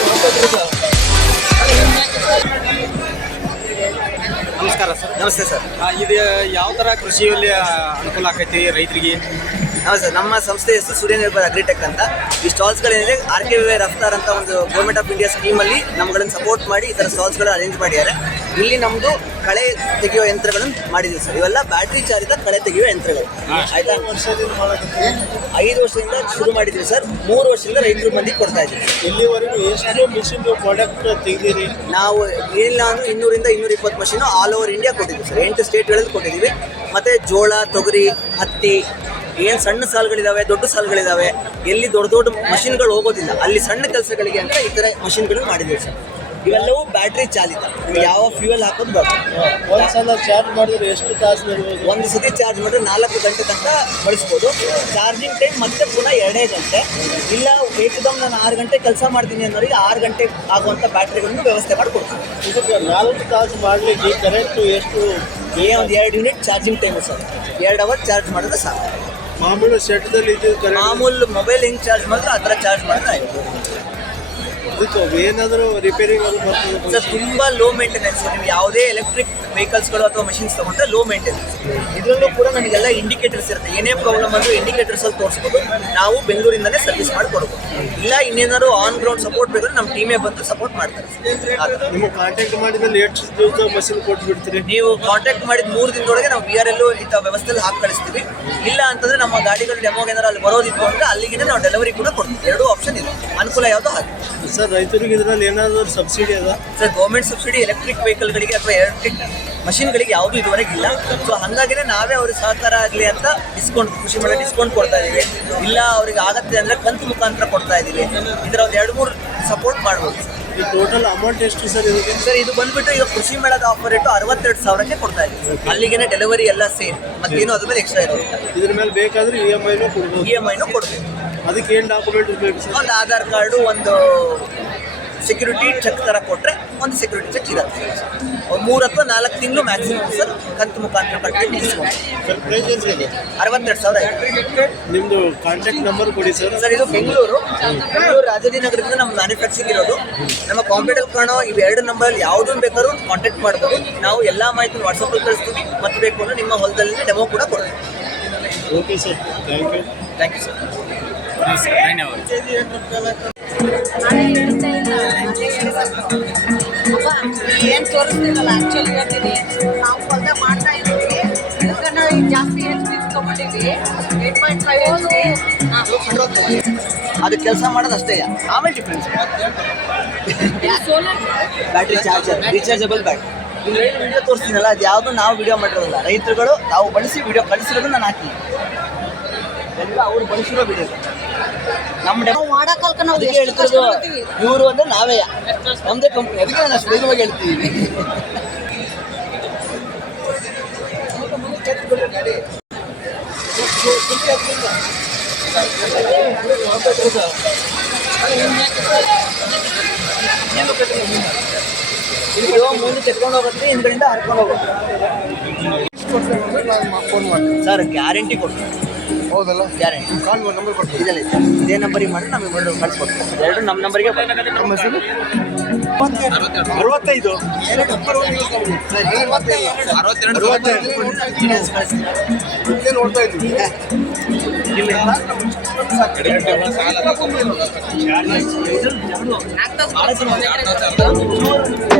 ನಮಸ್ಕಾರ ಸರ್ ನಮಸ್ತೆ ಸರ್. ಇದು ಯಾವ ಥರ ಕೃಷಿಯಲ್ಲಿ ಅನುಕೂಲ ಆಕೈತಿ ರೈತರಿಗೆ? ಸರ್ ನಮ್ಮ ಸಂಸ್ಥೆ ಹೆಸರು ಸೂರ್ಯ ನಿರ್ಭರ್ ಅಗ್ರಿಟೆಕ್ ಅಂತ. ಈ ಸ್ಟಾಲ್ಸ್ಗಳೇನಿದೆ ಆರ್ ಕೆ ವಿ ರಫ್ತಾರ್ ಅಂತ ಒಂದು ಗೌರ್ಮೆಂಟ್ ಆಫ್ ಇಂಡಿಯಾ ಸ್ಕೀಮಲ್ಲಿ ನಮ್ಗಳನ್ನು ಸಪೋರ್ಟ್ ಮಾಡಿ ಈ ಥರ ಸ್ಟಾಲ್ಸ್ಗಳು ಅರೇಂಜ್ ಮಾಡಿದ್ದಾರೆ. ಇಲ್ಲಿ ನಮ್ಮದು ಕಳೆ ತೆಗೆಯುವ ಯಂತ್ರಗಳನ್ನು ಮಾಡಿದ್ದೀವಿ ಸರ್. ಇವೆಲ್ಲ ಬ್ಯಾಟ್ರಿ ಚಾಲಿತ ಕಳೆ ತೆಗೆಯುವ ಯಂತ್ರಗಳು. ಆಯ್ತಾ? ಐದು ವರ್ಷದಿಂದ ಶುರು ಮಾಡಿದ್ವಿ ಸರ್. ಮೂರು ವರ್ಷದಿಂದ ರೈತರು ಮಂದಿ ಕೊಡ್ತಾ ಇದ್ದೀವಿ ಇಲ್ಲಿವರೆಗೂ ಎಷ್ಟು ಮಿಷಿನ್ ಪ್ರಾಡಕ್ಟ್ ತೆಗೆದಿರಿ? ನಾವು ಏನಿಲ್ಲ ಅಂದ್ರೆ ಇನ್ನೂರಿಂದ ಇನ್ನೂರ ಇಪ್ಪತ್ತು ಮಷೀನು ಆಲ್ ಓವರ್ ಇಂಡಿಯಾ ಕೊಟ್ಟಿದ್ದೀವಿ ಸರ್. ಎಂಟು ಸ್ಟೇಟ್ಗಳಲ್ಲಿ ಕೊಟ್ಟಿದ್ದೀವಿ. ಮತ್ತು ಜೋಳ ತೊಗರಿ ಹತ್ತಿ ಏನು ಸಣ್ಣ ಸಾಲುಗಳಿದಾವೆ ದೊಡ್ಡ ಸಾಲುಗಳಿದಾವೆ ಎಲ್ಲಿ ದೊಡ್ಡ ದೊಡ್ಡ ಮಷಿನ್ಗಳು ಹೋಗೋದಿಲ್ಲ. ಅಲ್ಲಿ ಸಣ್ಣ ಕೆಲಸಗಳಿಗೆ ಅಂತ ಈ ಥರ ಮಷಿನ್ಗಳು ಮಾಡಿದ್ದೀವಿ ಸರ್. ಇವೆಲ್ಲವೂ ಬ್ಯಾಟ್ರಿ ಚಾಲಿತ. ಯಾವ ಫ್ಯೂಯಲ್ ಹಾಕೋದು ಬರ್ತದೆ ಒಂದ್ಸಲ ಚಾರ್ಜ್ ಮಾಡಿದ್ರೆ ಎಷ್ಟು ತಾಸು ಒಂದು ಸತಿ ಚಾರ್ಜ್ ಮಾಡಿದ್ರೆ ನಾಲ್ಕು ಗಂಟೆ ತನಕ ಬಳಸ್ಬೋದು. ಚಾರ್ಜಿಂಗ್ ಟೈಮ್ ಮತ್ತೆ ಪುನಃ ಎರಡೇ ಗಂಟೆ. ಇಲ್ಲ ಏಕದಮ್ ನಾನು ಆರು ಗಂಟೆ ಕೆಲಸ ಮಾಡ್ತೀನಿ ಅನ್ನೋರಿಗೆ ಆರು ಗಂಟೆ ಆಗುವಂಥ ಬ್ಯಾಟ್ರಿಗಳನ್ನು ವ್ಯವಸ್ಥೆ ಮಾಡಿಕೊಡ್ತೀನಿ. ಇದಕ್ಕೆ ನಾಲ್ಕು ತಾಸು ಮಾಡಲಿಕ್ಕೆ ಕರೆಂಟ್ ಎಷ್ಟು? ಏ ಒಂದು ಎರಡು ಯೂನಿಟ್ ಚಾರ್ಜಿಂಗ್ ಟೈಮ್ ಸರ್. ಎರಡು ಅವರ್ ಚಾರ್ಜ್ ಮಾಡಿದ್ರೆ ಸಾಕು. ಮಾಮೂಲು ಸೆಟ್ದಲ್ಲಿ ಇದು ಮಾಮೂಲು ಮೊಬೈಲ್ ಹೆಂಗೆ ಚಾರ್ಜ್ ಮಾಡಿದ್ರೆ ಆ ಥರ ಚಾರ್ಜ್ ಮಾಡಿದ್ರೆ ಆಯ್ತು ಏನಾದರೂ ರಿಪೇರಿಂಗ್ ಅದು ಸರ್ ಬರ್ತದೆ ತುಂಬ ಲೋ ಮೇಂಟೆನೆನ್ಸ್ ನೀವು ಯಾವುದೇ ಎಲೆಕ್ಟ್ರಿಕ್ ವೆಹಿಕಲ್ಸ್ಗಳು ಅಥವಾ ಮಷಿನ್ಸ್ ತಗೊಂಡ್ರೆ ಲೋ ಮೇಂಟೆನೆನ್ಸ್ ಇದರಲ್ಲೂ ಕೂಡ ನಮಗೆಲ್ಲ ಇಂಡಿಕೇಟರ್ಸ್ ಇರುತ್ತೆ. ಏನೇ ಪ್ರಾಬ್ಲಮ್ ಅಂದರೂ ಇಂಡಿಕೇಟರ್ಸ್ ಅಲ್ಲಿ ತೋರಿಸ್ಬೋದು. ನಾವು ಬೆಂಗಳೂರಿಂದಲೇ ಸರ್ವಿಸ್ ಮಾಡಿಕೊಡ್ಬೋದು. ಇಲ್ಲ ಇನ್ನೇನಾದ್ರು ಆನ್ ಗ್ರೌಂಡ್ ಸಪೋರ್ಟ್ ಬೇಕಾದ್ರೆ ನಮ್ಮ ಟೀಮೇ ಬಂದು ಸಪೋರ್ಟ್ ಮಾಡ್ತಾರೆ. ನಿಮ್ಮ ಕಾಂಟ್ಯಾಕ್ಟ್ ಮಾಡಿದ್ಮೇಲೆ ಎಷ್ಟು ದಿವಸ ಮಷಿನ್ ಕೊಟ್ಬಿಡ್ತೀರಿ ನೀವು ಕಾಂಟ್ಯಾಕ್ಟ್ ಮಾಡಿದ ಮೂರು ದಿನದೊಳಗೆ ನಾವು ಬಿ ಆರ್ ಎಲ್ಲು ಇಂಥ ವ್ಯವಸ್ಥೆಯಲ್ಲಿ ಹಾಕಿ ಕಳಿಸ್ತೀವಿ. ಇಲ್ಲ ಅಂತಂದ್ರೆ ನಮ್ಮ ಗಾಡಿಗಳು ಡೆಮೋಗೆ ಏನಾದ್ರು ಅಲ್ಲಿ ಬರೋದಿತ್ತು ಅಂದ್ರೆ ಅಲ್ಲಿಗೆ ನಾವು ಡೆಲಿವರಿ ಕೂಡ ಕೊಡ್ತೀವಿ. ಎರಡೂ ಆಪ್ಷನ್ ಇದೆ. ಅನುಕೂಲ ಯಾವುದು ಹಾಕಿ ಸರ್ ರೈತರಿಗೆ ಇದರಲ್ಲಿ ಏನಾದರೂ ಸಬ್ಸಿಡಿ ಅದ? ಸರ್ ಗೌರ್ಮೆಂಟ್ ಸಬ್ಸಿಡಿ ಎಲೆಕ್ಟ್ರಿಕ್ ವೆಹಿಕಲ್ಗಳಿಗೆ ಅಥವಾ ಎಲೆಕ್ಟ್ರಿಕ್ ಮಷಿನ್ಗಳಿಗೆ ಯಾವುದು ಇದುವರೆಗೆ ಇಲ್ಲ. ಸೊ ಹಾಗಾಗಿನೇ ನಾವೇ ಅವ್ರಿಗೆ ಸಹಕಾರ ಆಗಲಿ ಅಂತ ಡಿಸ್ಕೌಂಟ್ ಕೃಷಿ ಮೇಲೆ ಡಿಸ್ಕೌಂಟ್ ಕೊಡ್ತಾ ಇದ್ದೀವಿ ಇಲ್ಲ ಅವ್ರಿಗೆ ಆಗತ್ತೆ ಅಂದರೆ ಕಂತು ಮುಖಾಂತರ ಕೊಡ್ತಾ ಇದ್ದೀವಿ ಇದರ ಒಂದು ಎರಡು ಮೂರು ಸಪೋರ್ಟ್ ಮಾಡ್ಬೋದು. ಸರ್. ಈ ಟೋಟಲ್ ಅಮೌಂಟ್ ಎಷ್ಟು ಸರ್ ಇದಕ್ಕೆ ಸರ್ ಇದು ಬಂದ್ಬಿಟ್ಟು ಈಗ ಕೃಷಿ ಮೇಳದ ಆಫರ್ ರೇಟು ಅರವತ್ತೆರಡು ಸಾವಿರಕ್ಕೆ ಕೊಡ್ತಾ ಇದ್ದೀವಿ ಅಲ್ಲಿಗೆ ಡೆಲಿವರಿ ಎಲ್ಲ ಸೇಮ್ ಮತ್ತೇನು ಅದ್ರ ಮೇಲೆ ಎಕ್ಸ್ಟ್ರಾ ಇರುತ್ತೆ ಇದ್ರ ಮೇಲೆ ಬೇಕಾದ್ರೆ ಇ ಎಂ ಐನೂ ಕೊಡ್ಬೋದು. ಇ ಎಂ ಐನೂ ಕೊಡ್ತೀವಿ. ಅದಕ್ಕೆ ಏನು ಡಾಕ್ಯುಮೆಂಟ್ ಬೇಕು ಸರ್ ಒಂದು ಆಧಾರ್ ಕಾರ್ಡು ಒಂದು ಸೆಕ್ಯೂರಿಟಿ ಚೆಕ್ ಥರ ಕೊಟ್ಟರೆ ಒಂದು ಸೆಕ್ಯೂರಿಟಿ ಚೆಕ್ ಇರುತ್ತೆ ಒಂದು ಮೂರು ಅಥವಾ ನಾಲ್ಕು ತಿಂಗಳು ಮ್ಯಾಕ್ಸಿಮಮ್ ಸರ್ ಕಂತು ಮುಖಾಂತರ ಕಟ್ಟಿ ಸರ್ ಪ್ರೈಸ್ ಅರವತ್ತೆರಡು ಸಾವಿರ ಇದೆ. ನಿಮ್ಮದು ಕಾಂಟ್ಯಾಕ್ಟ್ ನಂಬರ್ ಕೊಡಿ ಸರ್ ಸರ್ ಇದು ಬೆಂಗಳೂರು. ಬೆಂಗಳೂರು ರಾಜಾಜಿನಗರದಿಂದ ನಮ್ಮ ಮ್ಯಾನುಫ್ಯಾಕ್ಚರಿಂಗ್ ಇರೋದು. ನಮ್ಮ ಕಾಂಪ್ಯೂಟರ್ ಕಾಣೋ ಇವೆರಡು ನಂಬರಲ್ಲಿ ಯಾವುದನ್ನು ಬೇಕಾದ್ರೂ ಕಾಂಟ್ಯಾಕ್ಟ್ ಮಾಡ್ಬೋದು. ನಾವು ಎಲ್ಲ ಮಾಹಿತಿ ವಾಟ್ಸಪ್ಪಲ್ಲಿ ಕಳಿಸ್ತೀವಿ. ಮತ್ತೆ ಬೇಕು ಅಂದರೆ ನಿಮ್ಮ ಹೊಲದಲ್ಲಿ ಡೆಮೋ ಕೂಡ ಕೊಡ್ತೀವಿ. Okay sir thank you thank you sir ನಮಸ್ಕಾರ ಧನ್ಯವಾದ ಏನು ತೋರಿಸ್ತೀನಲ್ಲ ಆ್ಯಕ್ಚುಲಿ ಹೇಳ್ತೀನಿ ನಾವು ಹೊಲ್ದಾಗ ಮಾಡ್ತಾ ಇದ್ದೀವಿ ನಾವು ಈಗ ಜಾಸ್ತಿ ಹೆಚ್ ಪಿ ತೊಗೊಂಡಿವಿ ಏಟ್ ಪಾಯಿಂಟ್ ಫೈವ್ ಅದು ಕೆಲಸ ಮಾಡೋದು ಅಷ್ಟೇ. ಆಮೇಲೆ difference battery charger rechargeable battery ಇಲ್ಲಿ ವಿಡಿಯೋ ತೋರಿಸ್ತೀನಲ್ಲ, ಅದು ಯಾವುದು ನಾವು ವಿಡಿಯೋ ಮಾಡಿರೋದಲ್ಲ. ರೈತರುಗಳು ತಾವು ಬಳಸಿ ವಿಡಿಯೋ ಕಳಿಸಿರೋದು ನಾನು ಹಾಕಿ ಎಲ್ಲ ಅವ್ರು ಬಳಸಿರೋ ವಿಡಿಯೋ ನಮ್ಮ ಮಾಡಕ್ಕಲ್ಕ ನಾವು ಹೇಳ್ತಿರೋದು ಇವರು ಅಂದ್ರೆ ನಾವೇ. ನಮ್ಮದೇ ಕಂಪ್ನಿ ಅದಕ್ಕೆ ನಾನು ಹೇಳ್ತೀವಿ ಇದು ಮುಂದೆ ತೆಕ್ಕೊಂಡು ಹೋಗುತ್ತೆ ಹಿಂದ್ಗಡೆಯಿಂದ ಹರ್ಕೊಂಡು ಹೋಗುತ್ತೆ ಫೋನ್ ಮಾಡಿ ಸರ್ ಗ್ಯಾರಂಟಿ ಕೊಡ್ತೀವಿ. ಹೌದಲ್ಲ? ಗ್ಯಾರಂಟಿ ಕಾಲ್ ನಂಬರ್ ಕೊಡ್ತೀವಿ ಇದರಲ್ಲಿ ಇದೇ ನಂಬರಿಗೆ ಮಾಡಿ ನಮಗೆ ಇವೆರಡು ಕಳಿಸ್ಕೊಡ್ತೀವಿ. ಎರಡು ನಮ್ಮ ನಂಬರಿಗೆ ನಮ್ಮ ಹೆಸರು? ಅರವತ್ತೈದು. ನೋಡ್ತಾ ಜನ